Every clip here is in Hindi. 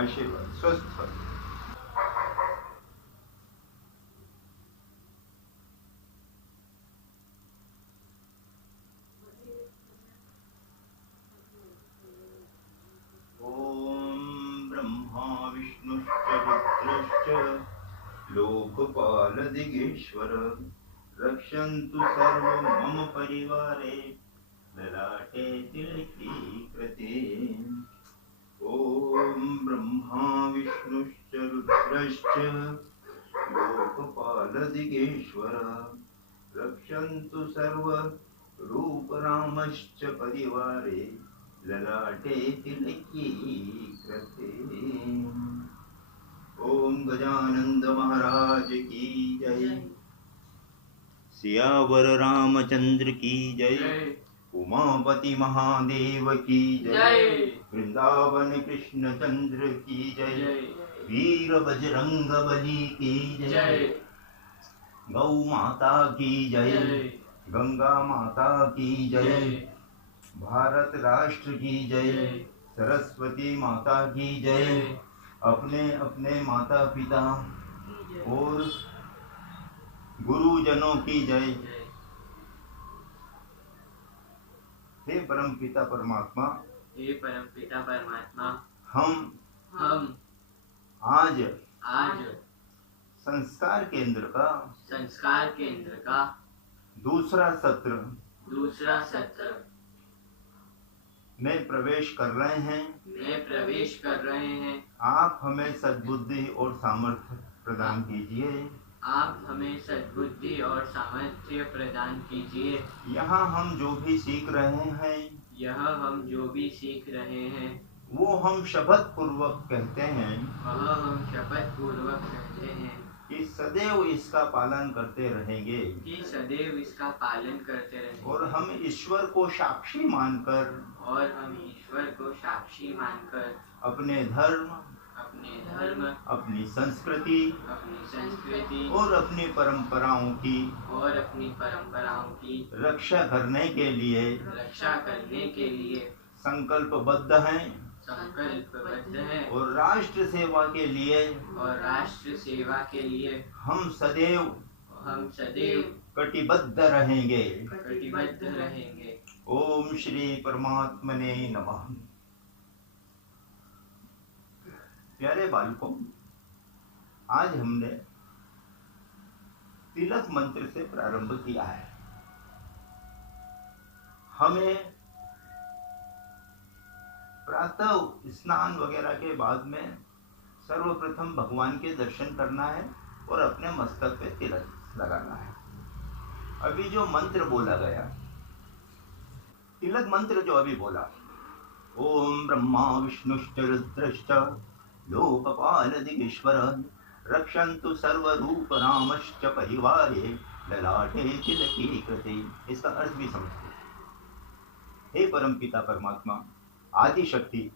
आशीर्वाद स्वस्थ। लोकपालदिगेश्वर रक्षन्तु सर्वं मम परिवारे ललाटे तिलकी कृते। ॐ ब्रह्मा विष्णुश्च रुद्रश्च लोकपालदिगेश्वर रक्षन्तु सर्वरूपरामश्च परिवारे ललाटे तिलकी कृते। ओम गजानंद महाराज की जय। सियावर रामचंद्र की जय। उमापति महादेव की जय। वृंदावन कृष्ण चंद्र की जय। वीर बजरंग बली की जय। गौ माता की जय। गंगा माता की जय। भारत राष्ट्र की जय। सरस्वती माता की जय। अपने अपने माता पिता और गुरुजनों की जय। हे परम पिता परमात्मा, हे परम पिता परमात्मा, हम आज संस्कार केंद्र का दूसरा सत्र में प्रवेश कर रहे हैं। आप हमें सद्बुद्धि और सामर्थ्य प्रदान कीजिए। यहाँ हम जो भी सीख रहे हैं वो हम शपथ पूर्वक कहते हैं कि सदैव इसका पालन करते रहेंगे। और हम ईश्वर को साक्षी मानकर अपने धर्म, अपनी संस्कृति और अपनी परंपराओं की रक्षा करने के लिए संकल्पबद्ध हैं और राष्ट्र सेवा के लिए हम सदैव कटिबद्ध रहेंगे। ओम श्री परमात्मने नमः। प्यारे बालकों, आज हमने तिलक मंत्र से प्रारंभ किया है। हमें प्रातः स्नान वगैरह के बाद में सर्वप्रथम भगवान के दर्शन करना है और अपने मस्तक पे तिलक लगाना है। अभी जो मंत्र बोला गया, तिलक मंत्र जो अभी बोला, ओम ब्रह्मा विष्णुश्च रुद्रश्च लोकपालदिगेश्वर रक्षन्तु सर्वरूपरामश्च परिवारे ललाटे तिलकी कृते, इसका अर्थ भी समझते। हे परम पिता परमात्मा, आदि शक्ति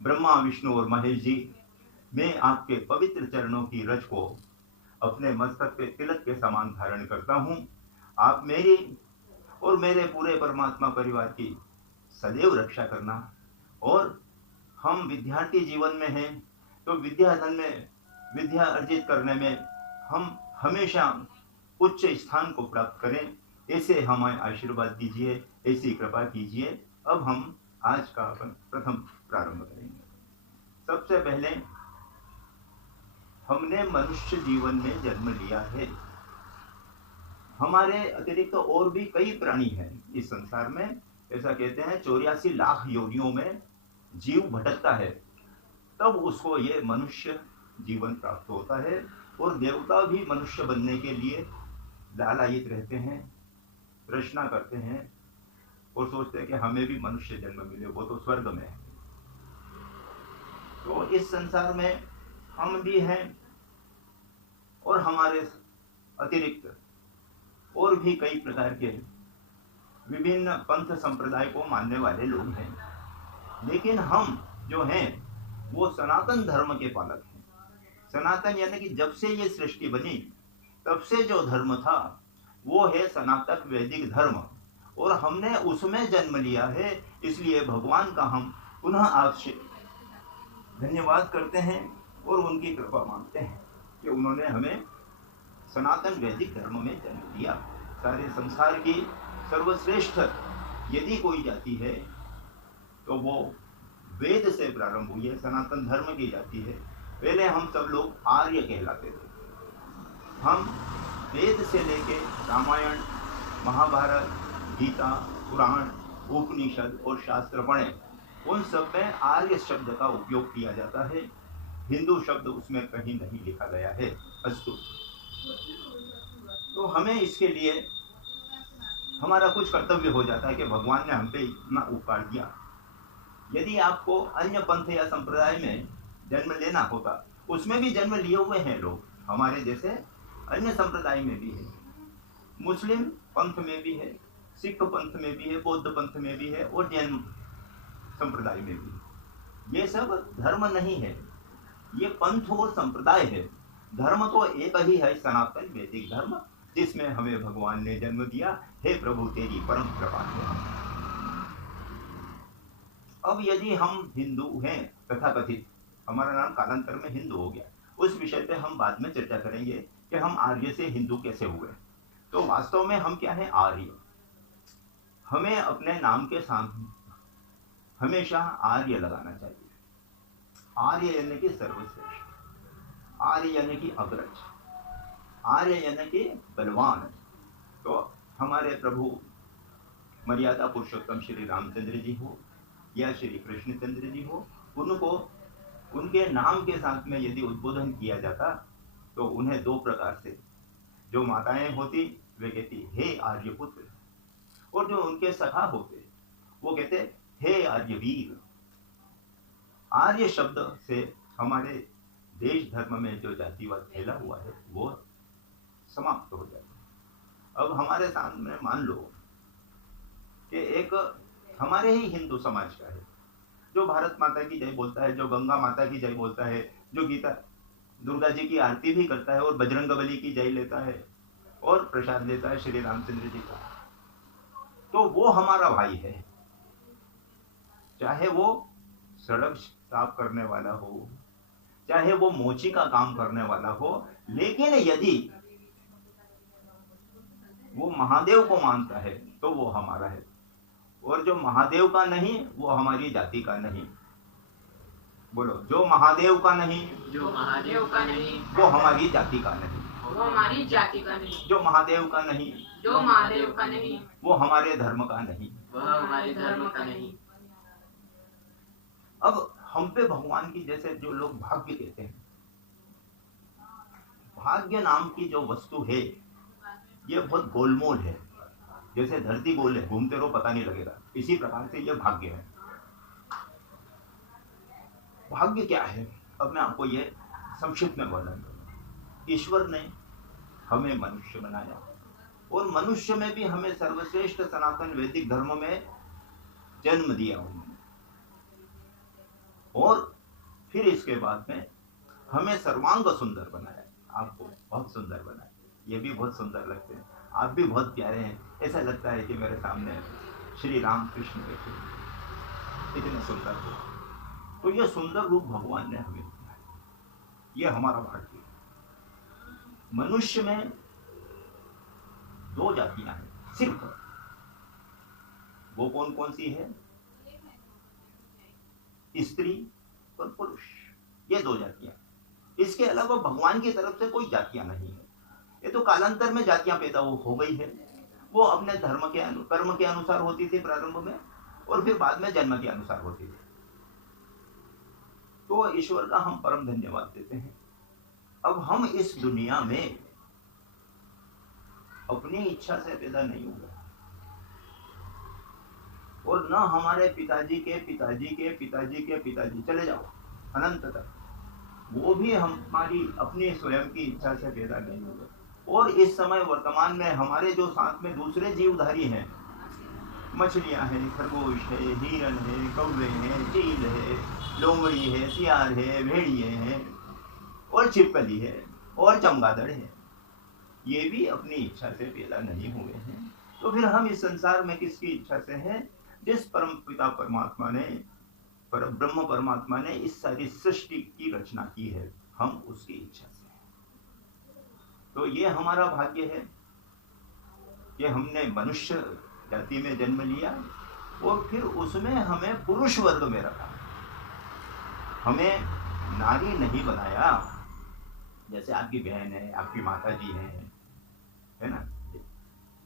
ब्रह्मा विष्णु और महेश जी, मैं आपके पवित्र चरणों की रज को अपने मस्तक पे तिलक के समान धारण करता हूँ। आप मेरी और मेरे पूरे परमात्मा परिवार की सदैव रक्षा करना। और हम विद्यार्थी जीवन में हैं तो विद्याधन में विद्या अर्जित करने में हम हमेशा उच्च स्थान को प्राप्त करें, ऐसे हमें आशीर्वाद दीजिए, ऐसी कृपा कीजिए। अब हम आज का प्रथम प्रारंभ करेंगे। सबसे पहले हमने मनुष्य जीवन में जन्म लिया है। हमारे अतिरिक्त तो और भी कई प्राणी हैं इस संसार में। ऐसा कहते हैं 84 लाख योनियों में जीव भटकता है, तब उसको ये मनुष्य जीवन प्राप्त होता है। और देवता भी मनुष्य बनने के लिए लालायित रहते हैं, तृष्णा करते हैं और सोचते हैं कि हमें भी मनुष्य जन्म मिले, वो तो स्वर्ग में है। तो इस संसार में हम भी हैं और हमारे अतिरिक्त और भी कई प्रकार के विभिन्न पंथ संप्रदाय को मानने वाले लोग हैं। लेकिन हम जो हैं वो सनातन धर्म के पालक हैं। सनातन यानी कि जब से ये सृष्टि बनी तब से जो धर्म था वो है सनातन वैदिक धर्म, और हमने उसमें जन्म लिया है। इसलिए भगवान का हम पुनः आपसे धन्यवाद करते हैं और उनकी कृपा मांगते हैं कि उन्होंने हमें सनातन वैदिक धर्म में जन्म दिया। सारे संसार की सर्वश्रेष्ठ यदि कोई जाति है तो वो वेद से प्रारंभ हुई है, सनातन धर्म की जाति है। पहले हम सब लोग आर्य कहलाते थे। हम वेद से लेके रामायण, महाभारत, गीता, पुराण, उपनिषद और शास्त्र पढ़े, उन सब में आर्य शब्द का उपयोग किया जाता है। हिंदू शब्द उसमें कहीं नहीं लिखा गया है। अस्तु। तो हमें इसके लिए हमारा कुछ कर्तव्य हो जाता है कि भगवान ने हम पे इतना उपकार दिया। यदि आपको अन्य पंथ या संप्रदाय में जन्म लेना होता, उसमें भी जन्म लिए हुए हैं लोग, हमारे जैसे अन्य संप्रदाय में भी है, मुस्लिम पंथ में भी है, सिख पंथ में भी है, बौद्ध पंथ में भी है और जैन संप्रदाय में भी। ये सब धर्म नहीं है, ये पंथ और संप्रदाय है। धर्म तो एक ही है, सनातन वैदिक धर्म, जिसमें हमें भगवान ने जन्म दिया। हे प्रभु तेरी परम कृपा है। अब यदि हम हिंदू हैं, तथाकथित, हमारा नाम कालांतर में हिंदू हो गया, उस विषय पे हम बाद में चर्चा करेंगे कि हम आर्य से हिंदू कैसे हुए। तो वास्तव में हम क्या है? आर्य। हमें अपने नाम के साथ हमेशा आर्य लगाना चाहिए। आर्य यानी कि सर्वश्रेष्ठ, आर्य यानी कि अग्रज, आर्य यानी कि बलवान। तो हमारे प्रभु मर्यादा पुरुषोत्तम श्री रामचंद्र जी हो या श्री कृष्णचंद्र जी हो, उनको उनके नाम के साथ में यदि उद्बोधन किया जाता तो उन्हें दो प्रकार से, जो माताएं होती वे कहती हे आर्यपुत्र, और जो उनके सखा होते वो कहते हे आर्यवीर। आर्य शब्द से हमारे देश धर्म में जो जातिवाद फैला हुआ है वो समाप्त हो जाता। अब हमारे सामने मान लो कि एक हमारे ही हिंदू समाज का है, जो भारत माता की जय बोलता है, जो गंगा माता की जय बोलता है, जो गीता दुर्गा जी की आरती भी करता है और बजरंगबली की जय लेता है और प्रसाद लेता है श्री रामचंद्र जी का, तो वो हमारा भाई है। चाहे वो सड़क साफ करने वाला हो, चाहे वो मोची का काम करने वाला हो, लेकिन यदि वो महादेव को मानता है तो वो हमारा है, और जो महादेव का नहीं वो हमारी जाति का नहीं। बोलो, जो महादेव का नहीं, जो महादेव का नहीं, वो हमारी जाति का नहीं। वो हमारी जाति का नहीं। जो महादेव का नहीं, जो महादेव का नहीं, वो हमारे धर्म का नहीं। वह हमारे धर्म का नहीं। अब हम पे भगवान की, जैसे जो लोग भाग्य कहते हैं, भाग्य नाम की जो वस्तु है ये बहुत गोलमोल है। जैसे धरती गोल है, घूमते रहो पता नहीं लगेगा, इसी प्रकार से ये भाग्य है। भाग्य क्या है? अब मैं आपको ये संक्षिप्त में वर्णन करूंगा। ईश्वर ने हमें मनुष्य बनाया और मनुष्य में भी हमें सर्वश्रेष्ठ सनातन वैदिक धर्म में जन्म दिया उन्होंने, और फिर इसके बाद में हमें सर्वांग सुंदर बनाया। आपको बहुत सुंदर बनाया, ये भी बहुत सुंदर लगते हैं, आप भी बहुत प्यारे हैं। ऐसा लगता है कि मेरे सामने श्री राम कृष्ण बैठे, इतने सुंदर हो। तो ये सुंदर रूप भगवान ने हमें दिया है, ये हमारा भाग्य। मनुष्य में दो जातियां हैं सिर्फ, वो कौन कौन सी है? स्त्री और पुरुष, ये दो जातियां। इसके अलावा भगवान की तरफ से कोई जातियां नहीं है। ये तो कालांतर में जातियां पैदा हो गई है, वो अपने धर्म के कर्म के अनुसार होती थी प्रारंभ में, और फिर बाद में जन्म के अनुसार होती थी। तो ईश्वर का हम परम धन्यवाद देते हैं। अब हम इस दुनिया में अपनी इच्छा से पैदा नहीं हुए, और न हमारे पिताजी के पिताजी के पिताजी के पिताजी, चले जाओ अनंत तक, वो भी हमारी अपनी स्वयं की इच्छा से पैदा नहीं हुए। और इस समय वर्तमान में हमारे जो साथ में दूसरे जीवधारी हैं, मछलियां हैं, खरगोश है, हिरन है, कौवे हैं, चील है, लोमड़ी है, सियार है, भेड़िए हैं, और छिपकली है, और चमगादड़ है, ये भी अपनी इच्छा से पैदा नहीं हुए हैं। तो फिर हम इस संसार में किसकी इच्छा से हैं? जिस परम पिता परमात्मा ने पर ब्रह्म परमात्मा ने इस सारी सृष्टि की रचना की है, हम उसकी इच्छा से हैं। तो ये हमारा भाग्य है कि हमने मनुष्य जाति में जन्म लिया और फिर उसमें हमें पुरुष वर्ग में रखा, हमें नारी नहीं बनाया। जैसे आपकी बहन है, आपकी माता जी है ना,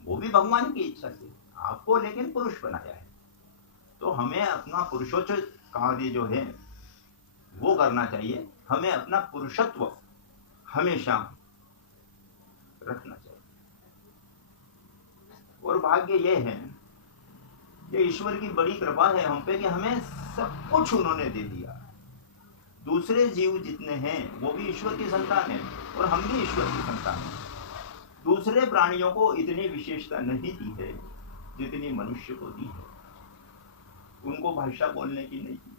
वो भी भगवान की इच्छा से आपको लेकिन पुरुष बनाया है। तो हमें अपना पुरुषोचित कार्य जो है वो करना चाहिए, हमें अपना पुरुषत्व हमेशा रखना चाहिए। और भाग्य ये है, ये ईश्वर की बड़ी कृपा है हम पे कि हमें सब कुछ उन्होंने दे दिया। दूसरे जीव जितने हैं वो भी ईश्वर की संतान है और हम भी ईश्वर की संतान हैं। दूसरे प्राणियों को इतनी विशेषता नहीं दी है जितनी मनुष्य को दी है। उनको भाषा बोलने की नहीं दी,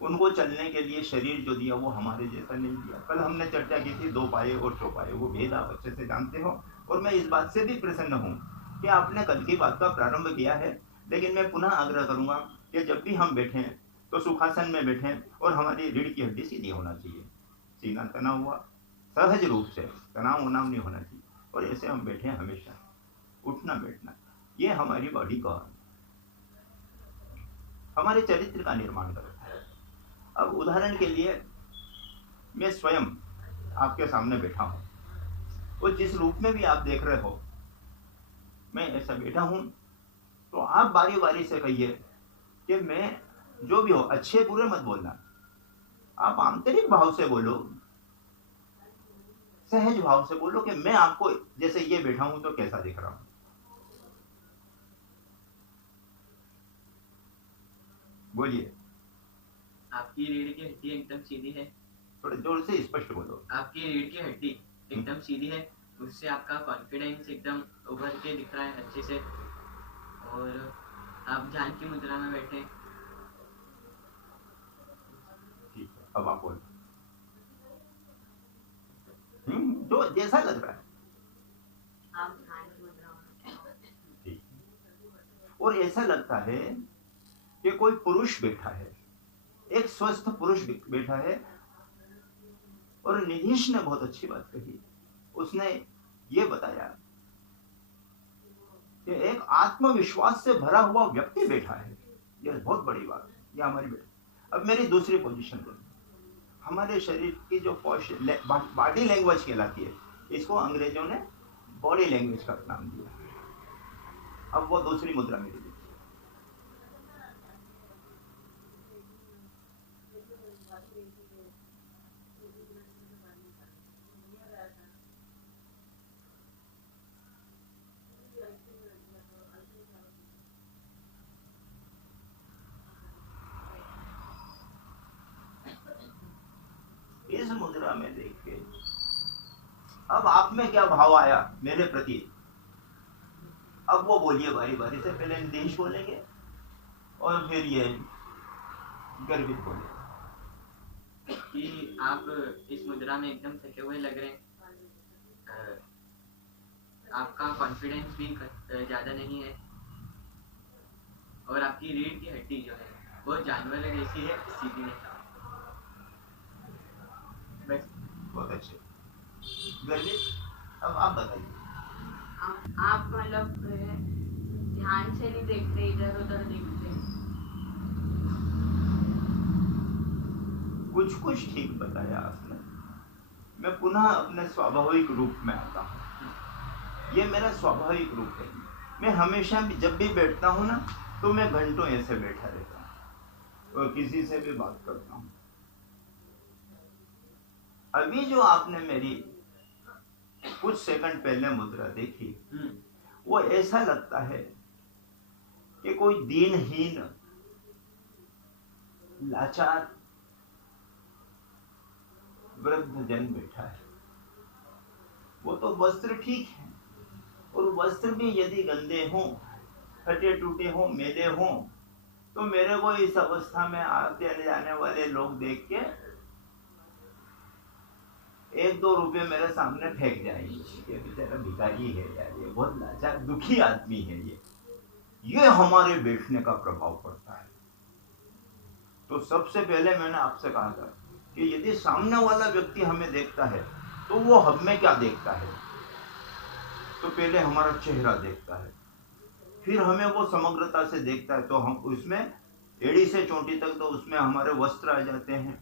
उनको चलने के लिए शरीर जो दिया वो हमारे जैसा नहीं दिया। कल हमने चर्चा की थी 2 पाए और चौपाए, वो भेद आप अच्छे से जानते हो। और मैं इस बात से भी प्रसन्न हूँ कि आपने कल की बात का प्रारंभ किया है, लेकिन मैं पुनः आग्रह करूंगा कि जब भी हम बैठें तो सुखासन में बैठें और हमारी रीढ़ की हड्डी सीधी होना चाहिए, सीना तना हुआ सहज रूप से, तनाव उनाव नहीं होना चाहिए। और ऐसे हम बैठे हमेशा, उठना बैठना, ये हमारी बॉडी का, हमारे चरित्र का निर्माण करता है। अब उदाहरण के लिए मैं स्वयं आपके सामने बैठा हूं और जिस रूप में भी आप देख रहे हो मैं ऐसा बैठा हूं, तो आप बारी बारी से कहिए कि मैं जो भी हो, अच्छे बुरे मत बोलना, आप आंतरिक भाव से बोलो, सहज भाव से बोलो कि मैं आपको जैसे ये बैठा हूं तो कैसा दिख रहा हूं। बोलिए। आपकी रीढ़ की हड्डी एकदम सीधी है। थोड़े जोर से स्पष्ट बोलो। आपकी रीढ़ की हड्डी एकदम सीधी है, उससे आपका कॉन्फिडेंस एकदम उभर के दिख रहा है अच्छे से। और आप ध्यान की मुद्रा में बैठे। ठीक है, अब आप बोलो। जो जैसा लग रहा है आप ध्यान की मुद्रा में। ठीक। और ऐसा लगता है कि कोई पुरुष बैठा है, एक स्वस्थ पुरुष बैठा है। और निधीश ने बहुत अच्छी बात कही, उसने ये बताया कि एक आत्मविश्वास से भरा हुआ व्यक्ति बैठा है। यह बहुत बड़ी बात है, यह हमारी बैठा। अब मेरी दूसरी पोजीशन देखो, हमारे शरीर की जो बॉडी लैंग्वेज कहलाती है, इसको अंग्रेजों ने बॉडी लैंग्वेज का नाम दिया। अब वो दूसरी मुद्रा मेरी देखिए। इस मुद्रा में देख के अब आप में क्या भाव आया मेरे प्रति, अब वो बोलिए बारी बारी से। पहले निदेश बोलेंगे और फिर ये गर्वित बोलेंगे कि आप इस मुद्रा में एकदम थके हुए लग रहे हैं, आपका कॉन्फिडेंस भी ज़्यादा नहीं है, और आपकी रीढ़ की हड्डी जो है वो जानवर जैसी है, सीधी है। बस। बहुत अच्छे। गर्वित, अब आप बताइए। आप मतलब ध्यान से नहीं देखते, इधर उधर देखते। कुछ कुछ ठीक बताया आपने। मैं पुनः अपने स्वाभाविक रूप में आता हूँ। ये मेरा स्वाभाविक रूप है। मैं हमेशा भी जब भी बैठता हूँ ना, तो मैं घंटों ऐसे बैठा रहता हूँ और किसी से भी बात करता हूँ। अभी जो आपने मेरी कुछ सेकंड पहले मुद्रा देखी, वो ऐसा लगता है कि कोई दीनहीन लाचार वृद्ध जन बैठा है। वो तो वस्त्र ठीक है, और वस्त्र भी यदि गंदे हों, फटे टूटे हों, मैले हों, तो मेरे को इस अवस्था में आते जाने वाले लोग देख के 1-2 रुपए मेरे सामने फेंक जाएंगे। ये बेचारा भिखारी है यार, ये बहुत लाचार दुखी आदमी है। ये हमारे बैठने का प्रभाव पड़ता है। तो सबसे पहले मैंने आपसे कहा था कि यदि सामने वाला व्यक्ति हमें देखता है तो वो हम में क्या देखता है। तो पहले हमारा चेहरा देखता है, फिर हमें वो समग्रता से देखता है, तो हम उसमें एड़ी से चोटी तक तो उसमें हमारे वस्त्र आ जाते हैं,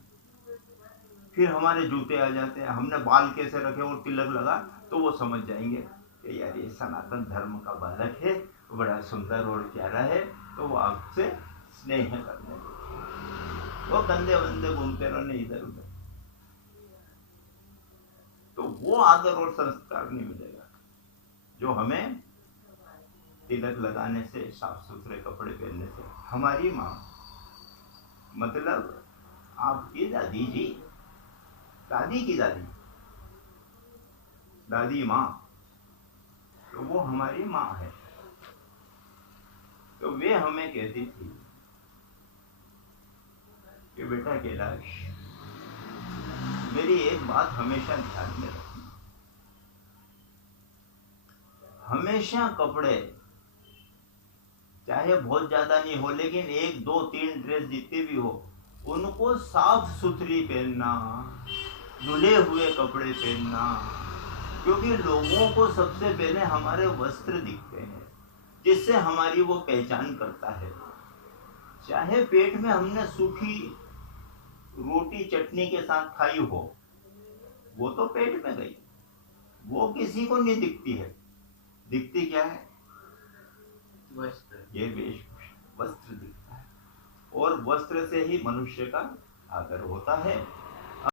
फिर हमारे जूते आ जाते हैं, हमने बाल कैसे रखे और तिलक लगा तो वो समझ जाएंगे कि यार ये सनातन धर्म का बालक है, बड़ा सुंदर और प्यारा है, तो वो आपसे स्नेह करने लगेंगे। वो कंधे वंदे घूमते रहने इधर उधर, तो वो आदर और संस्कार नहीं मिलेगा जो हमें तिलक लगाने से, साफ सुथरे कपड़े पहनने से। हमारी माँ मतलब आपकी दादी जी, दादी की दादी, दादी माँ, तो वो हमारी माँ है। तो वे हमें कहती थी कि बेटा कैलाश, मेरी एक बात हमेशा ध्यान में रखना, हमेशा कपड़े चाहे बहुत ज्यादा नहीं हो, लेकिन 1 2 3 ड्रेस जितनी भी हो, उनको साफ सुथरी पहनना, धुले हुए कपड़े पहनना, क्योंकि लोगों को सबसे पहले हमारे वस्त्र दिखते हैं, जिससे हमारी वो पहचान करता है। चाहे पेट में हमने सूखी रोटी चटनी के साथ खाई हो, वो तो पेट में गई, वो किसी को नहीं दिखती है। दिखती क्या है? वस्त्र। ये वेशभूषा, वस्त्र दिखता है, और वस्त्र से ही मनुष्य का आदर होता है।